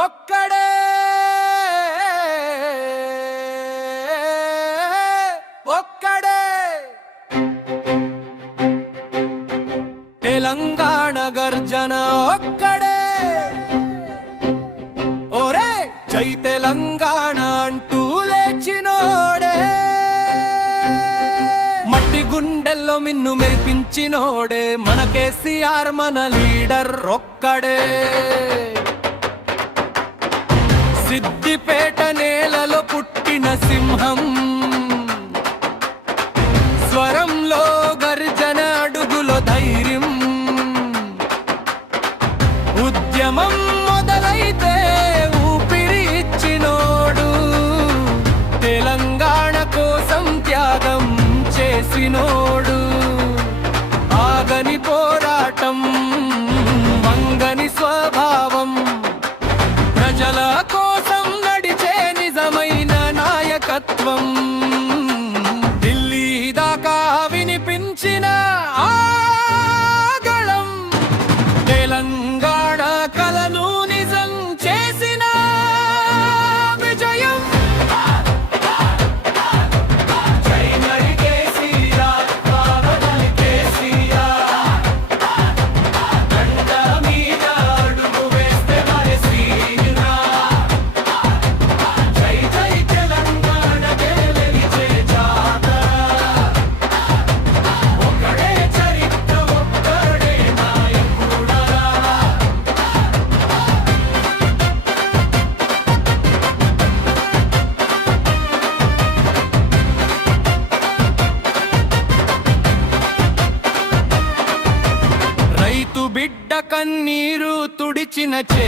ఒక్కడే ఒక్కడే తెలంగాణ గర్జన ఒక్కడే ఓరే జై తెలంగాణ అంటూ లేచినోడే మట్టి గుండెల్లో మిన్ను మెరిపించినోడే మన కేసీఆర్ మన లీడర్ ఒక్కడే సిద్దిపేట నేలలో పుట్టిన సింహం స్వరంలో గర్జన అడుగులో ధైర్యం ఉద్యమం మొదలైతే ఊపిరి ఇచ్చినోడు తెలంగాణ కోసం త్యాగం చేసినోడు ఆగని పోరాటం వంగని స్వభావం ప్రజల కోసం నడిచే నిజమైన నాయకత్వం ఢిల్లీ దాకా వినిపించిన ఆగళం తెలంగాణ కలను నిజం చేసిన విజయం జై మరి కేసీఆర్ పావని కేసీఆర్ గంట మీద అడుగు వేస్తే మరి శ్రీరామ్ జై జై తెలంగాణ గెలిచే జాతర ఒక్కడే చరిత్ర ఒక్కడే నాయకుడా రైతు బిడ్డ కన్నీరు తుడిచిన చే